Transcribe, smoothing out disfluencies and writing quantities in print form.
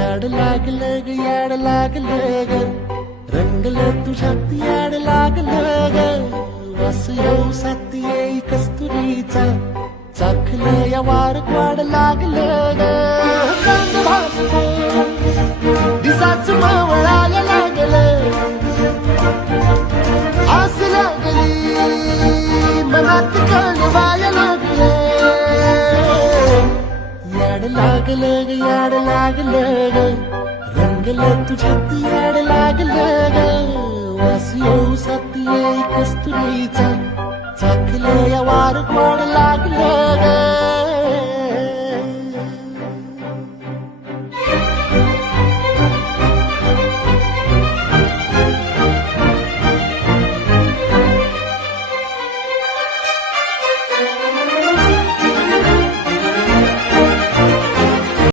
याड लागलं ग याड लागलं ग रंगलं तुझ्यात याड लागलं ग वास येऊ साथ येई कस्तुरीचा चाखलं या वार वाड लागलं ग चांद भासलं दिसाच मावळायला लागलं आस लागली मनात कळवायला लागलं याड लागलं ग याड लागलं ग रंगलं तुझ्यात याड लागलं ग वास येऊ साथ येई कस्तुरीचा चाखलं या वार वाड लागलं ग